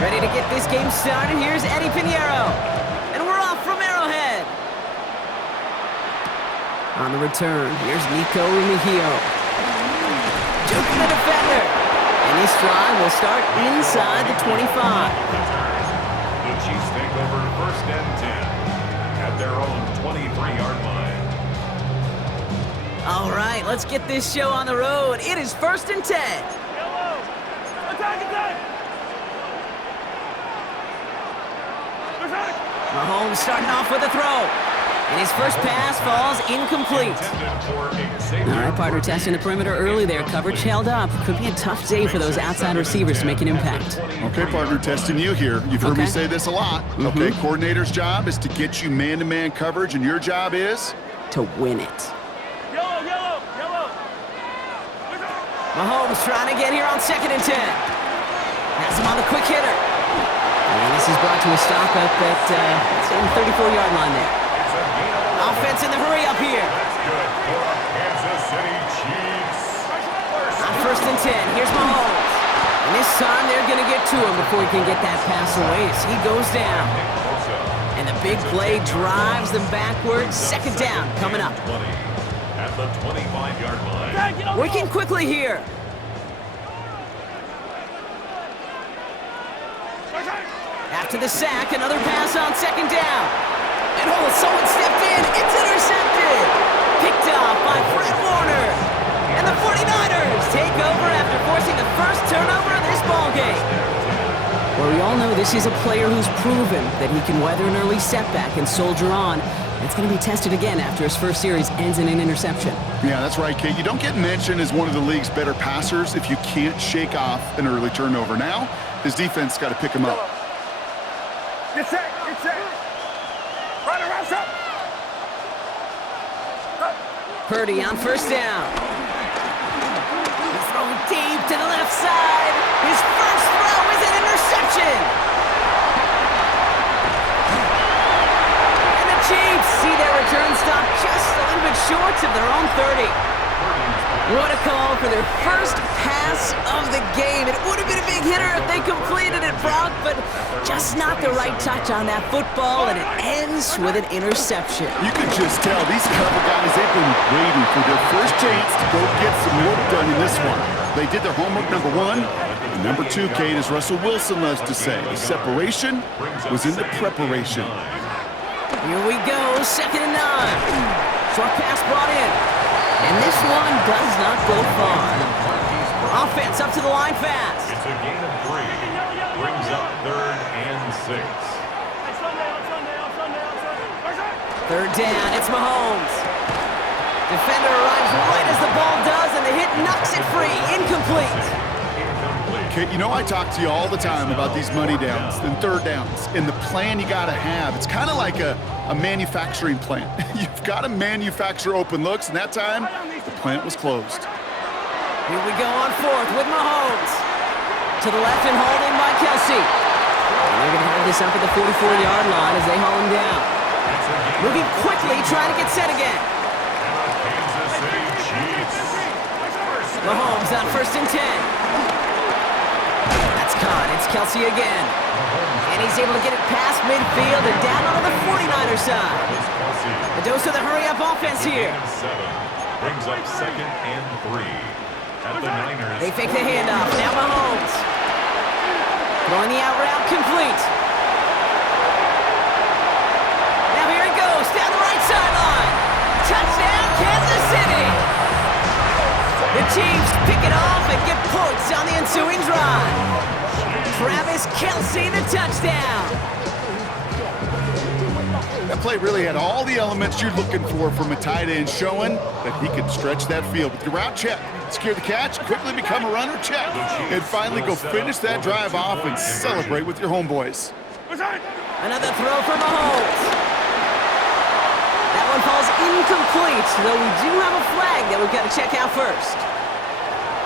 Ready to get this game started. Here's Eddie Pinheiro. And we're off from Arrowhead. On the return, here's Nico Remigio. Juking the defender. And this drive will start inside the 25. The Chiefs take over 1st and 10 at their own 23-yard line. All right, let's get this show on the road. It is 1st and 10. Mahomes starting off with a throw. And his first pass falls incomplete. All right, partner, testing the perimeter early there. Coverage held up. Could be a tough day for those outside receivers to make an impact. Okay, partner, testing you here. You've heard me say this a lot. Okay, coordinator's job is to get you man-to-man coverage, and your job is? To win it. Yellow. Mahomes trying to get here on 2nd and 10. Has him on the quick hitter. And this is brought to a stop up at the 34-yard line there. Offense in the hurry up here. That's good for the Kansas City Chiefs. On 1st and 10, here's Mahomes. And this time they're going to get to him before he can get that pass away as he goes down. And the big play drives them backwards. 2nd down coming up. At the 25-yard line. Working quickly here. After the sack, another pass on 2nd down. And someone stepped in. It's intercepted. Picked off by Fred Warner. And the 49ers take over after forcing the first turnover of this ballgame. Well, we all know this is a player who's proven that he can weather an early setback and soldier on. It's going to be tested again after his first series ends in an interception. Yeah, that's right, Kate. You don't get mentioned as one of the league's better passers if you can't shake off an early turnover. Now, his defense got to pick him up. Get set. Run around, up. Purdy on 1st down. He's throwing deep to the left side. His first throw is an interception. And the Chiefs see their return stop just a little bit short of their own 30. What a call for their first pass of the game. It would have been a big hitter if they completed it, Brock, but just not the right touch on that football, and it ends with an interception. You could just tell these cover guys, they've been waiting for their first chance to go get some work done in this one. They did their homework, number one. And number two, Kate, as Russell Wilson loves to say, the separation was in the preparation. Here we go, 2nd and 9. Short pass brought in. And this one does not go far. Offense up to the line fast. It's a gain of 3. Brings up 3rd and 6. 3rd down, it's Mahomes. Defender arrives right as the ball does, and the hit knocks it free. Incomplete. Kate, you know I talk to you all the time about these money downs and 3rd downs and the plan you got to have. It's kind of like a manufacturing plant. You've got to manufacture open looks, and that time, the plant was closed. Here we go on 4th with Mahomes. To the left and hauled in by Kelsey. And they're going to have this up at the 44-yard line as they haul him down. Moving quickly, trying to get set again. Kansas City Chiefs. Mahomes on 1st and 10. That's caught. It's Kelsey again. And he's able to get it past midfield and down on the 49er side. A dose of the hurry-up offense here. Brings up 2nd and 3. At the Niners. They fake the handoff. Now Mahomes. Throwing the out route complete. Now here he goes. Down the right sideline. Touchdown, Kansas City. The Chiefs pick it off and get points on the ensuing drive. Travis Kelsey, the touchdown. That play really had all the elements you're looking for from a tight end, showing that he could stretch that field with the route check, secure the catch, quickly become a runner check, and finally go finish that drive off and celebrate with your homeboys. Another throw for Mahomes. That one falls incomplete, though we do have a flag that we've got to check out first.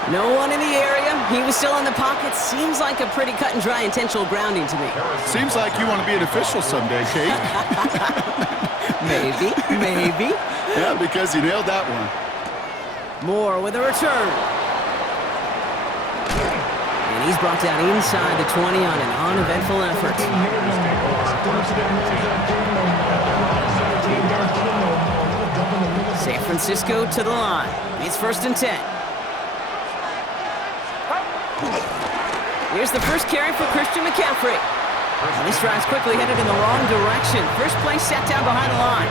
No one in the area. He was still in the pocket. Seems like a pretty cut and dry intentional grounding to me. Seems like you want to be an official someday, Kate. Maybe. Yeah, because you nailed that one. Moore with a return. And And he's brought down inside the 20 on an uneventful effort. San Francisco to the line. It's 1st and 10. Here's the first carry for Christian McCaffrey. And this drive's quickly headed in the wrong direction. First play set down behind the line.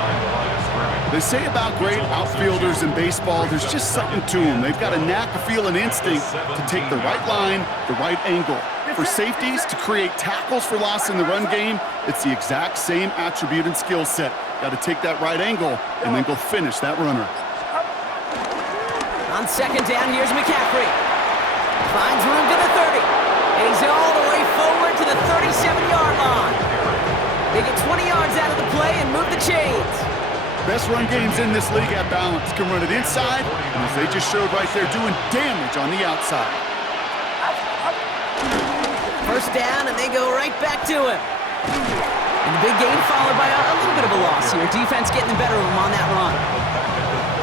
They say about great outfielders in baseball, there's just something to them. They've got a knack, a feel, and instinct to take the right line, the right angle. For safeties, to create tackles for loss in the run game, it's the exact same attribute and skill set. Got to take that right angle and then go finish that runner. On 2nd down, here's McCaffrey. Finds room to the 30. And he's all the way forward to the 37-yard line. They get 20 yards out of the play and move the chains. Best run games in this league at balance. Can run it inside, and as they just showed right there, doing damage on the outside. 1st down, and they go right back to him. And the big gain followed by a little bit of a loss here. Defense getting the better of him on that run.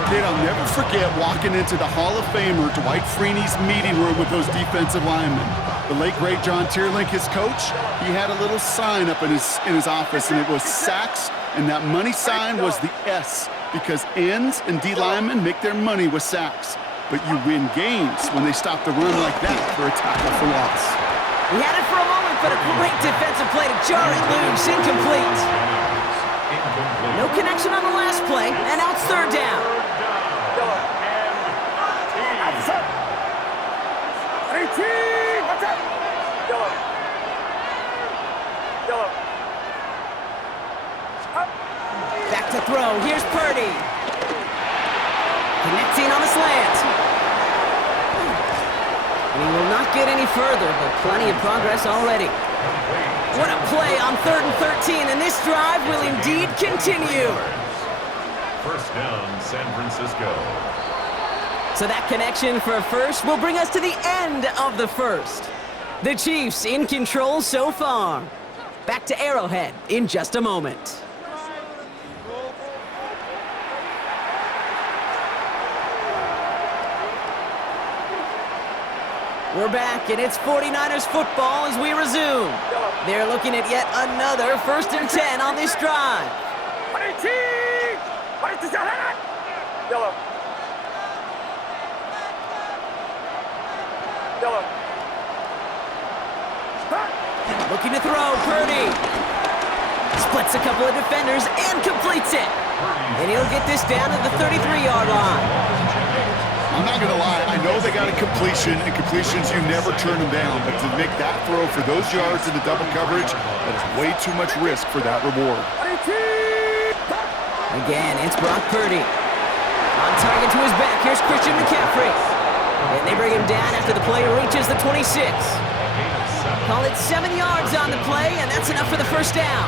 Kid, I'll never forget walking into the Hall of Famer Dwight Freeney's meeting room with those defensive linemen. The late, great John Tierlink, his coach, he had a little sign up in his office, and it was sacks, and that money sign was the S, because ends and D linemen make their money with sacks. But you win games when they stop the run like that for a tackle for loss. He had it for a moment, but a great defensive play to jar it loose. Incomplete. No connection on the last play, and now it's 3rd down. Back to throw. Here's Purdy. Connecting on the slant. And he will not get any further, but plenty of progress already. What a play on 3rd and 13, and this drive will indeed continue. 1st down, San Francisco. So that connection for a first will bring us to the end of the first. The Chiefs in control so far. Back to Arrowhead in just a moment. We're back, and it's 49ers football as we resume. They're looking at yet another 1st and 10 on this drive. Looking to throw, Purdy. Splits a couple of defenders and completes it. And he'll get this down to the 33-yard line. I'm not going to lie, I know they got a completion, and completions, you never turn them down. But to make that throw for those yards in the double coverage, that is way too much risk for that reward. Again, it's Brock Purdy. On target to his back, here's Christian McCaffrey. And they bring him down after the play reaches the 26. Call it 7 yards on the play, and that's enough for the 1st down.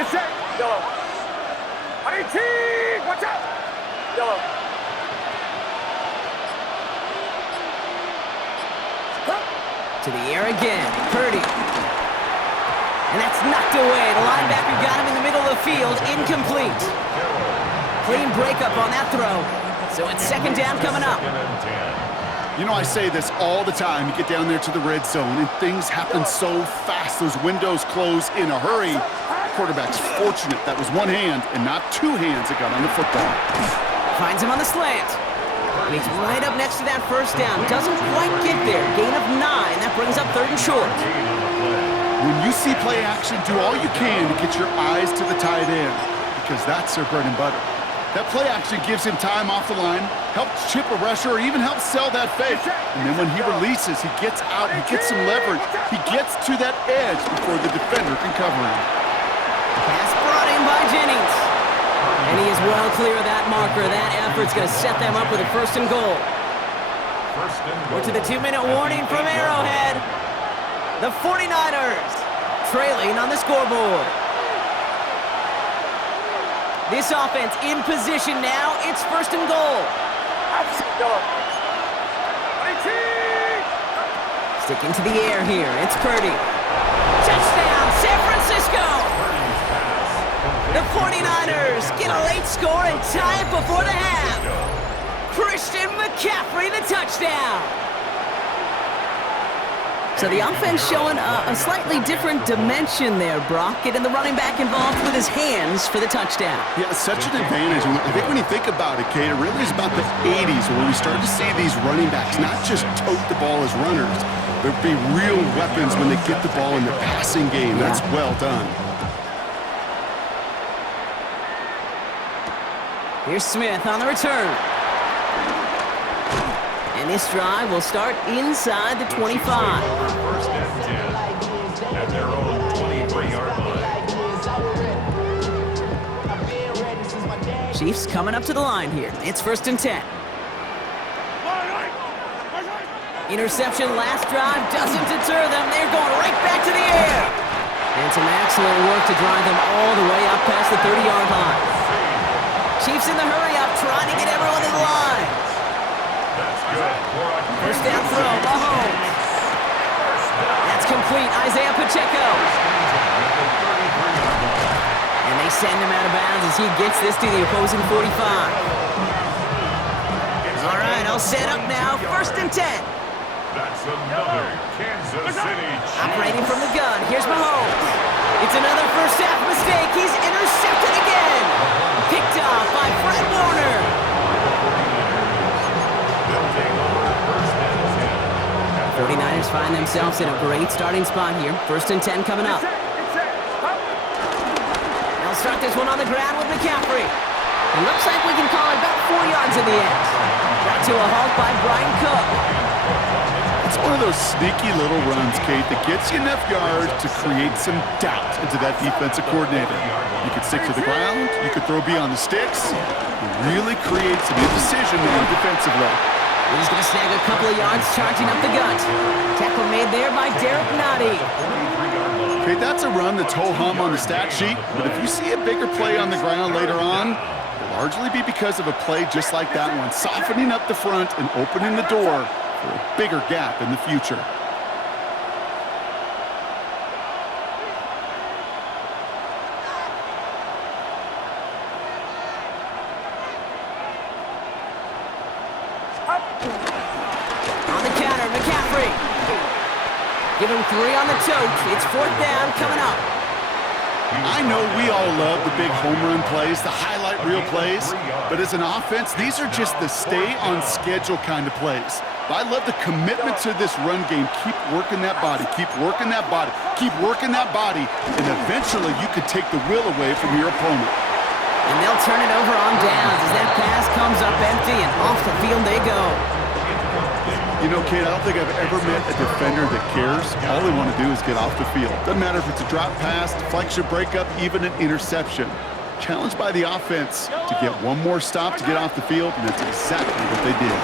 Get set. Yellow. Watch out. Yellow. To the air again, Purdy. And that's knocked away. The linebacker got him in the middle of the field, incomplete. Clean breakup on that throw. So it's 2nd down coming up. You know, I say this all the time. You get down there to the red zone, and things happen so fast. Those windows close in a hurry. Quarterback's fortunate that was one hand and not two hands that got on the football. Finds him on the slant. And he's right up next to that 1st down. Doesn't quite get there. Gain of 9. That brings up 3rd and short. When you see play action, do all you can to get your eyes to the tight end, because that's their bread and butter. That play action gives him time off the line, helps chip a rusher, or even helps sell that fake. And then when he releases, he gets out, he gets some leverage. He gets to that edge before the defender can cover him. Pass brought in by Jennings. And he is well clear of that marker. That effort's going to set them up with a 1st and goal. We're to the 2-minute warning from Arrowhead. The 49ers trailing on the scoreboard. This offense in position now. It's 1st and goal. Sticking to the air here. It's Purdy. Touchdown, San Francisco! The 49ers get a late score and tie it before the half. Christian McCaffrey, the touchdown. So the offense showing a slightly different dimension there, Brock. Getting the running back involved with his hands for the touchdown. Yeah, such an advantage. And I think when you think about it, Kate, it really is about the 80s where we started to see these running backs not just tote the ball as runners, but be real weapons when they get the ball in the passing game. That's well done. Here's Smith on the return. And this drive will start inside the 25. First and 10 at their own 23-yard line. Chiefs coming up to the line here. It's 1st and 10. Interception last drive doesn't deter them. They're going right back to the air. And some excellent work to drive them all the way up past the 30-yard line. Chiefs in the hurry up, trying to get everyone to the line. First down throw, Mahomes. That's complete, Isaiah Pacheco. And they send him out of bounds as he gets this to the opposing 45. All right, all set up now, 1st and 10. That's another Kansas City Chiefs. Operating from the gun, here's Mahomes. It's another first half mistake. He's intercepted again. Picked off by Fred Warner. 49ers find themselves in a great starting spot here. 1st and 10 coming up. They'll start this one on the ground with McCaffrey. It looks like we can call it about 4 yards in the end. Brought to a halt by Brian Cook. It's one of those sneaky little runs, Kate, that gets you enough yards to create some doubt into that defensive coordinator. You could stick to the ground, you could throw beyond the sticks, and really create some indecision there defensively. He's going to snag a couple of yards charging up the gut. Tackle made there by Derek Nottie. Okay, that's a run that's ho-hum on the stat sheet, but if you see a bigger play on the ground later on, it'll largely be because of a play just like that one, softening up the front and opening the door for a bigger gap in the future. On the counter, McCaffrey. Give him 3 on the tote. It's 4th down coming up. I know we all love the big home run plays, the highlight reel plays, but as an offense, these are just the stay-on-schedule kind of plays. But I love the commitment to this run game. Keep working that body, keep working that body, keep working that body, and eventually you could take the will away from your opponent. And they'll turn it over on downs as that pass comes up empty and off the field they go. You know, Kate, I don't think I've ever met a defender that cares. All they want to do is get off the field. Doesn't matter if it's a drop pass, deflection, breakup, even an interception. Challenged by the offense to get one more stop to get off the field, and that's exactly what they did.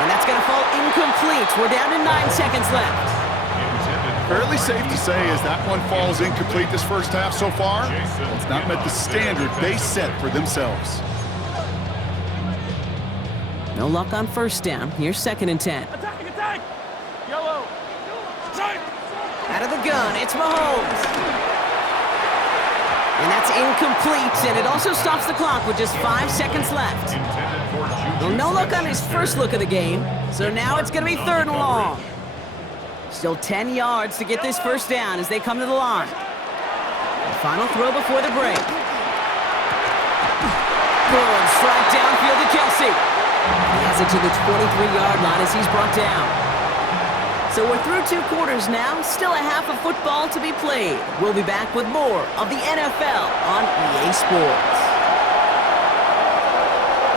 And that's going to fall incomplete. We're down to 9 seconds left. Fairly safe to say as that one falls incomplete this first half so far, it's not met the standard they set for themselves. No luck on 1st down. Here's 2nd and 10. Attack! Yellow! Out of the gun, it's Mahomes. And that's incomplete, and it also stops the clock with just 5 seconds left. Well, no luck on his first look of the game, so now it's going to be 3rd and long. Still 10 yards to get this 1st down as they come to the line. The final throw before the break. Throwing strike downfield to Kelsey. He has it to the 23-yard line as he's brought down. So we're through 2 quarters now, still a half of football to be played. We'll be back with more of the NFL on EA Sports.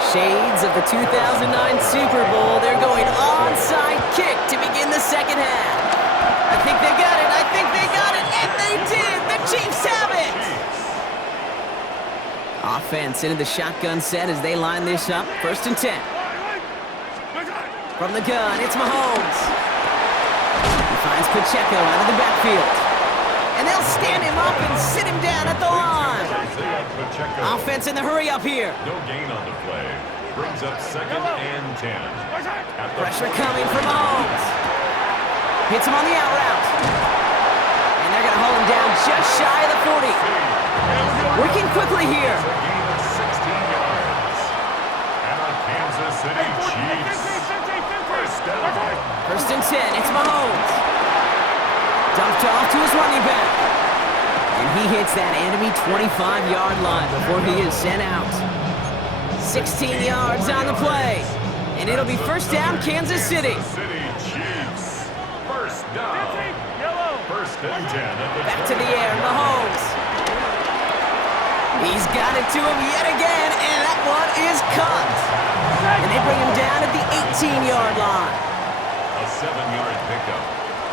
Shades of the 2009 Super Bowl. They're going onside kick to begin the 2nd half. I think they got it. I think they got it. And they did. The Chiefs have it. Offense into the shotgun set as they line this up. 1st and 10. From the gun, it's Mahomes. He finds Pacheco out of the backfield. And they'll stand him up and sit him down at the line. Offense in the hurry up here. No gain on the play. Brings up 2nd and 10. Pressure coming from Mahomes. Hits him on the out route. And they're going to hold him down just shy of the 40. Working quickly here. It's a gain of 16 yards. And the Kansas City Chiefs. First down. First and 10, it's Mahomes. Dumped off to his running back. And he hits that enemy 25-yard line before he is sent out. 16 yards on the play. And it'll be first down, Kansas City. City Chiefs. First down. First and 10 at the Back to the air, Mahomes. He's got it to him yet again, and that one is caught. And they bring him down at the 18-yard line. A 7-yard pickup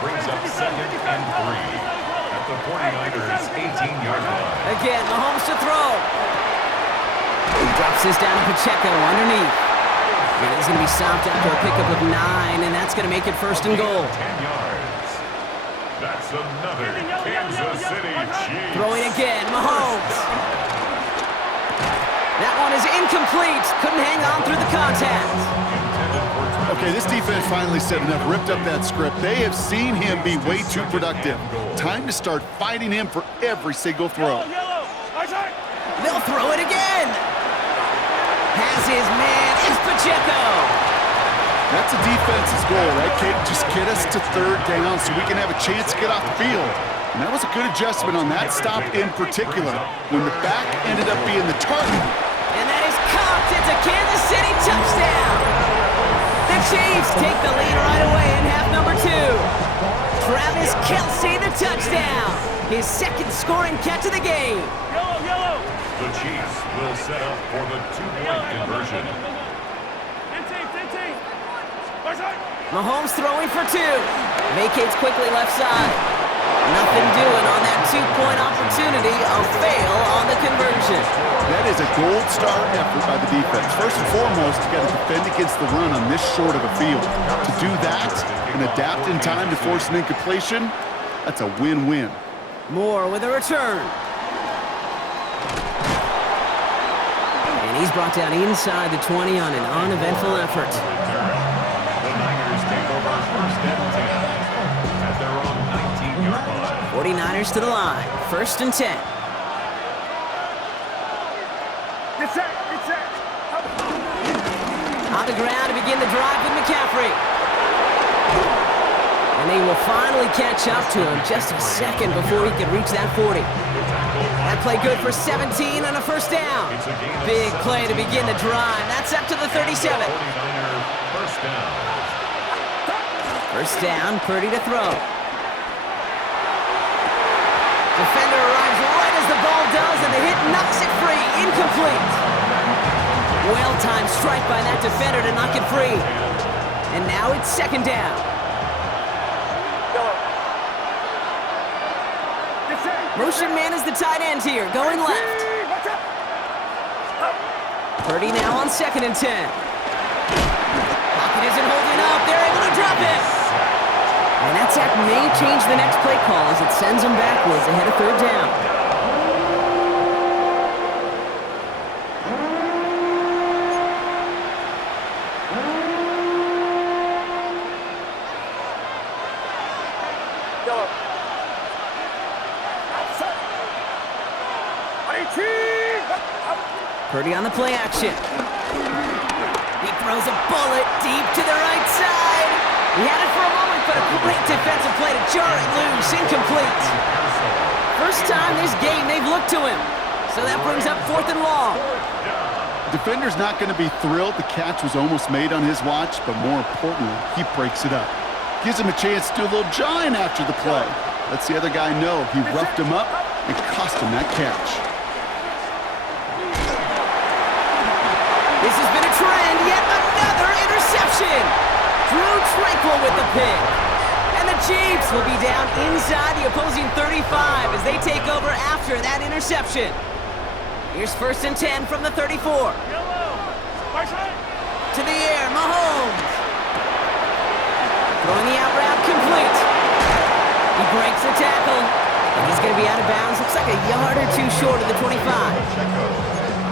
brings up second and 3 at the 49ers 18-yard line. Again, Mahomes to throw. He drops this down to Pacheco underneath. And he's going to be stopped after a pickup of 9, and that's going to make it first and goal. 10 yards. That's another Kansas City Chiefs. Throwing again, Mahomes. That one is incomplete. Couldn't hang on through the contact. Okay, this defense finally said enough, ripped up that script. They have seen him be way too productive. Time to start fighting him for every single throw. They'll throw it again. Has his man, is Pacheco. That's a defense's goal, right, Kate? Just get us to third down so we can have a chance to get off the field. And that was a good adjustment on that stop in particular, when the back ended up being the target. And that is caught. It's a Kansas City touchdown. The Chiefs take the lead right away in half number 2. Travis Kelce, the touchdown. His second scoring catch of the game. The Chiefs will set up for the 2-point conversion. Mahomes throwing for 2. Vacates quickly left side. Nothing doing on that 2-point opportunity. A fail on the conversion. That is a gold star effort by the defense. First and foremost, you got to defend against the run on this short of a field. To do that and adapt in time to force an incompletion, that's a win-win. Moore with a return. And he's brought down inside the 20 on an uneventful effort. The Niners take over first and 10 at their own 19-yard line. 49ers to the line. First and 10. On the ground to begin the drive with McCaffrey. And they will finally catch up to him just a second before he can reach that 40. That play good for 17 on a first down. Big play to begin the drive. That's up to the 37. 49er first down. First down, Purdy to throw. Defender arrives right as the ball does, and the hit knocks it free. Incomplete. Well-timed strike by that defender to knock it free. And now it's second down. Motion man is the tight end here, going left. Purdy now on second and 10. Pocket isn't holding up. They're able to drop it. And that sack may change the next play call as it sends them backwards ahead of third down. Purdy on the play action. He throws a bullet deep to the right side. He had it for a moment, but a great defensive play to jar it loose. Incomplete. First time this game they've looked to him. So that brings up fourth and long. Defender's not going to be thrilled the catch was almost made on his watch, but more importantly, he breaks it up. Gives him a chance to do a little jawing after the play. Lets the other guy know he roughed him up and cost him that catch. This has been a trend, yet another interception. Drew Tranquil with the pick. And the Chiefs will be down inside the opposing 35 as they take over after that interception. Here's first and 10 from the 34. To the air, Mahomes. Throwing the out route complete. He breaks the tackle, and he's going to be out of bounds. Looks like a yard or two short of the 25.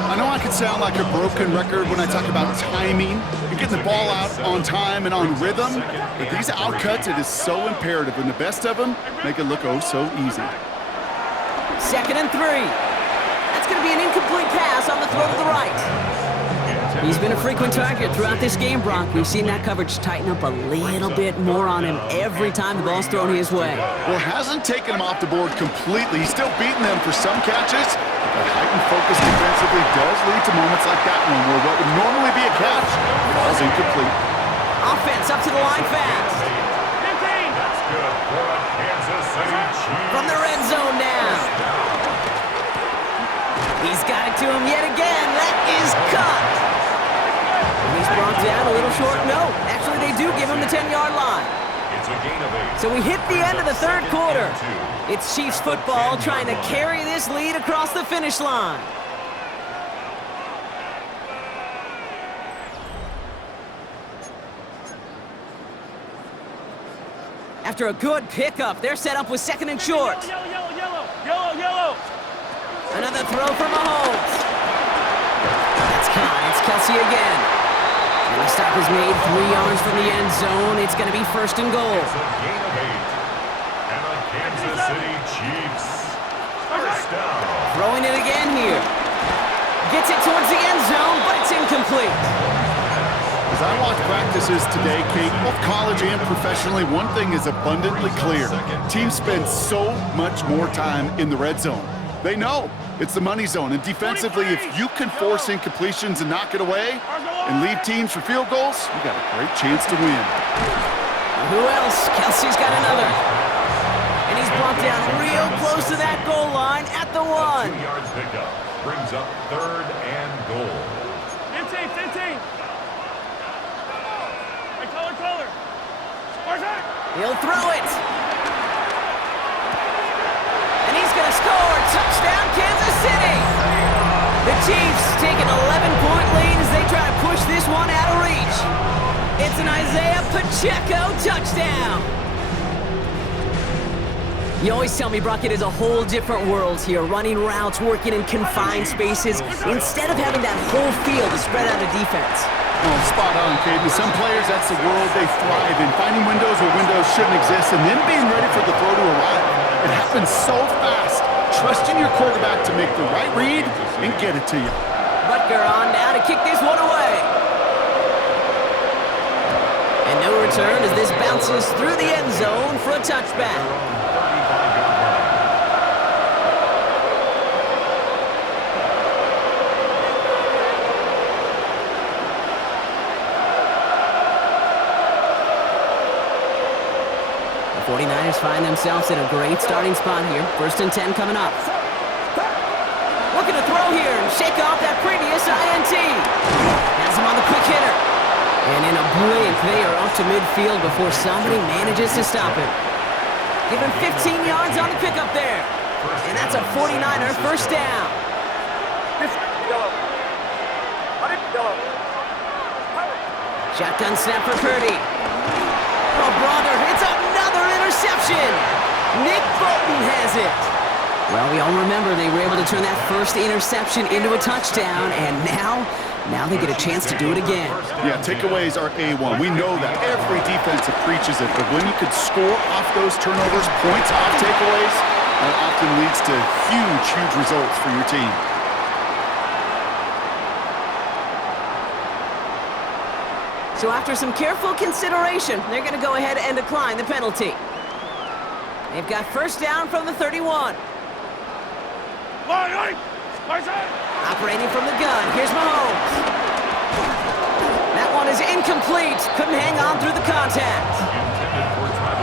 I know I can sound like a broken record when I talk about timing and getting the ball out on time and on rhythm, but these outcuts, it is so imperative, and the best of them make it look oh so easy. Second and 3. going to be an incomplete pass on the throw to the right. He's been a frequent target throughout this game, Brock. We've seen that coverage tighten up a little bit more on him every time the ball's thrown his way. Well, hasn't taken him off the board completely. He's still beating them for some catches, but heightened focus defensively does lead to moments like that one where what would normally be a catch falls incomplete. Offense up to the line fast. That's good for a Kansas City Chiefs. From the red zone now. He's got it to him yet again. That is cut. He's brought down a little short. No, actually they do give him the 10-yard line. It's a gain of 8. So we hit the end of the third quarter. It's Chiefs football trying to carry this lead across the finish line. After a good pickup, they're set up with second and short. Yellow. Another throw from Mahomes. That's caught. It's Kelsey again. And the stop is made 3 yards from the end zone. It's going to be first and goal. It's a gain of 8. And the Kansas City Chiefs. First down. Throwing it again here. Gets it towards the end zone, but it's incomplete. As I watch practices today, Kate, both college and professionally, one thing is abundantly clear. Teams spend so much more time in the red zone. They know it's the money zone, and defensively, if you can force incompletions and knock it away and leave teams for field goals, you got a great chance to win. Who else? Kelsey's got another. And he's brought down real close to that goal line at the 1. 2-yard pickup brings up third and goal. 15. Color. He'll throw it. And he's going to score. Touchdown, Kansas City. The Chiefs take an 11-point lead as they try to push this one out of reach. It's an Isaiah Pacheco touchdown. You always tell me, Brock, it is a whole different world here, running routes, working in confined spaces, instead of having that whole field to spread out a defense. Oh, spot on, Caden. Some players, that's the world they thrive in, finding windows where windows shouldn't exist, and then being ready for the throw to arrive. It happens so fast. Trusting your quarterback to make the right read and get it to you. Butker on now to kick this one away. And no return as this bounces through the end zone for a touchback. The 49ers find themselves in a great starting spot here. First and 10 coming up. Looking to throw here and shake off that previous INT. Has him on the quick hitter. And in a blink, they are off to midfield before somebody manages to stop him. Give him 15 yards on the pickup there. And that's a 49er first down. Shotgun snap for Purdy. Oh, brother, it's another interception. Nick Bolton has it. Well, we all remember they were able to turn that first interception into a touchdown, and now they get a chance to do it again. Yeah, takeaways are A1. We know that. Every defense preaches it, but when you could score off those turnovers, points off takeaways, that often leads to huge results for your team. So after some careful consideration, they're going to go ahead and decline the penalty. They've got first down from the 31. Operating from the gun, here's Mahomes. That one is incomplete. Couldn't hang on through the contact.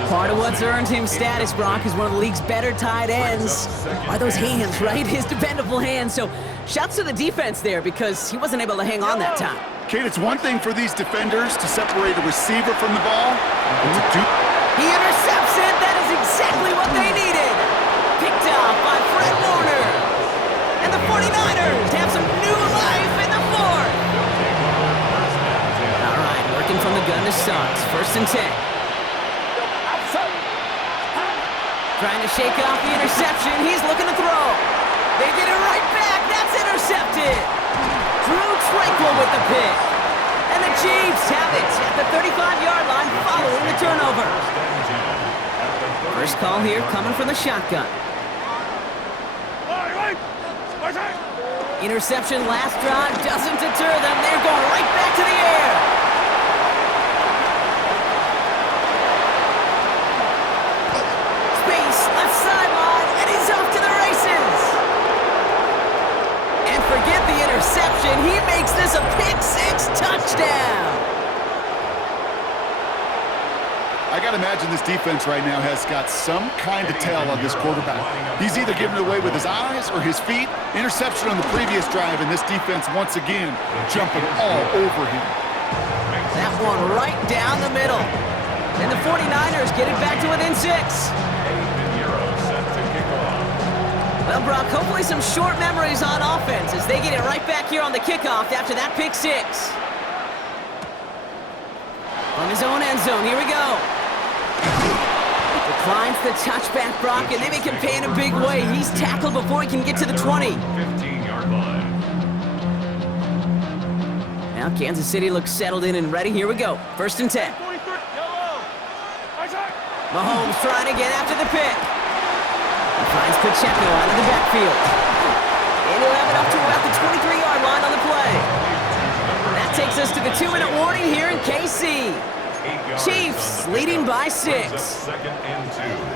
Part of what's earned him status, Brock, is one of the league's better tight ends. Are those hands, right? His dependable hands. So shouts to the defense there because he wasn't able to hang on that time. Kate, it's one thing for these defenders to separate a receiver from the ball. He intercepts it. That is exactly what they needed. Picked off by Fred Warner. And the 49ers have some new life in the fourth. All right, working from the gun to Suggs. First and 10. Trying to shake off the interception. He's looking to throw. They get it right back. That's intercepted. Drew Tranquil with the pick. And the Chiefs have it at the 35-yard line following the turnover. First call here coming from the shotgun. Interception last drive doesn't deter them. They're going right back to the air. Space, left sideline, and he's off to the races. And forget the interception. He makes this a pick-6 touchdown. I got to imagine this defense right now has got some kind of tell on this quarterback. He's either giving it away with his eyes or his feet. Interception on the previous drive, and this defense once again jumping all over him. That one right down the middle. And the 49ers get it back to within 6. Well, Brock, hopefully some short memories on offense as they get it right back here on the kickoff after that pick-6. From his own end zone, here we go. Declines the touchback, Brock, and they make him pay in a big way. He's tackled before he can get to the 20. 15-yard line. Now Kansas City looks settled in and ready. Here we go. 1st and 10. Mahomes trying to get after the pick. He finds Pacheco out of the backfield. And he'll have it up to about the 23-yard line on the play. That takes us to the 2-minute warning here in KC. Chiefs leading by 6.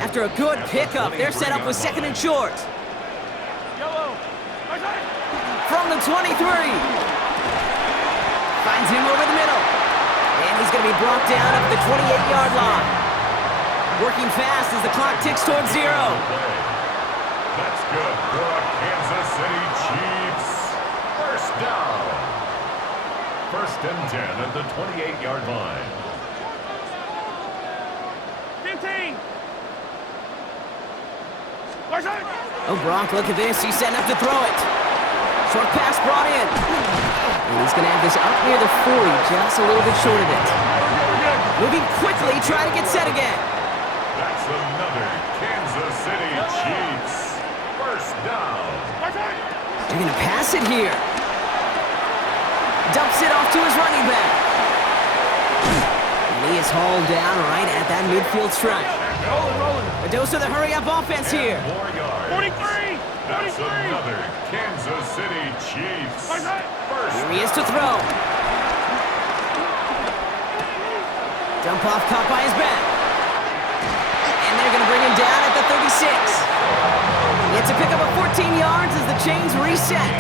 After a good pickup, they're set up with 2nd and short. From the 23. Finds him over the middle. And he's going to be brought down at the 28-yard line. Working fast as the clock ticks towards 0. That's good for the Kansas City Chiefs. 1st down. 1st and 10 at the 28-yard line. 15. Oh, Brock, look at this. He's setting up to throw it. Short pass brought in. And he's going to have this up near the 40, just a little bit short of it. Moving quickly, trying to get set again. That's another Kansas City Chiefs. 1st down. They're going to pass it here. Dumps it off to his running back. And he is hauled down right at that midfield stripe. A dose of the hurry-up offense here. 43. That's another Kansas City Chiefs. 1st Here he is to throw. Dump off caught by his back. And they're going to bring him down at the 36. He gets a pickup of 14 yards as the chains reset.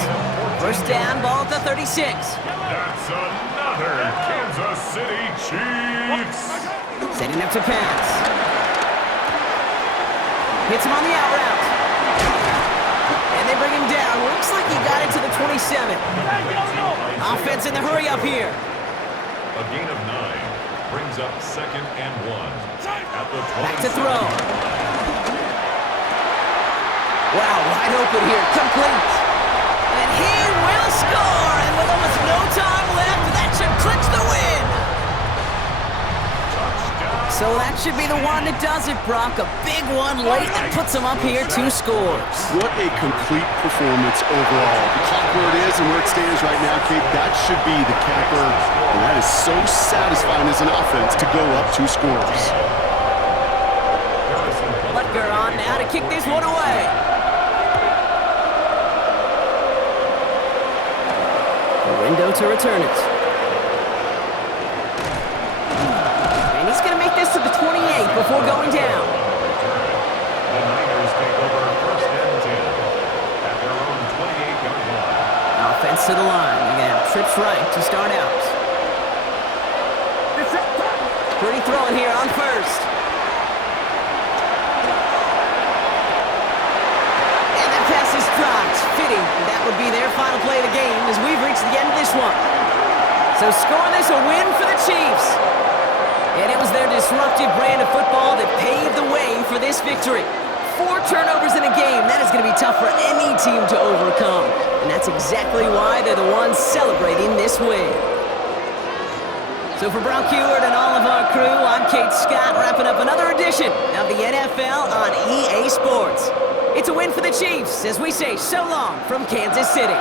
1st down, ball at the 36. That's another Kansas City Chiefs. Setting up to pass. Hits him on the out route. And they bring him down. Looks like he got it to the 27. Offense in the hurry up here. A gain of 9 brings up 2nd and 1 at the 20. Back to throw. Wow, wide open here. Complete. And he will score. And with almost no time left, that should clinch the win. So that should be the one that does it, Brock. A big one late that puts him up here 2 scores. What a complete performance overall. The clock where it is and where it stands right now, Kate, that should be the capper. And that is so satisfying as an offense to go up 2 scores. Butker on now to kick this one away. The window to return it. And he's going to make this to the 28 before going down. The Niners take over 1st and 10 at their own 28-yard line. Offense to the line. You're going to have trips right to start out. Pretty throwing here on 1st. And that pass is dropped. Fitting. That would be their final play of the game as we've reached the end of this one. So scoring this a win for the Chiefs. And it was their disruptive brand of football that paved the way for this victory. 4 turnovers in a game. That is going to be tough for any team to overcome. And that's exactly why they're the ones celebrating this win. So for Brock Heward and all of our crew, I'm Kate Scott, wrapping up another edition of the NFL on EA Sports. It's a win for the Chiefs as we say so long from Kansas City.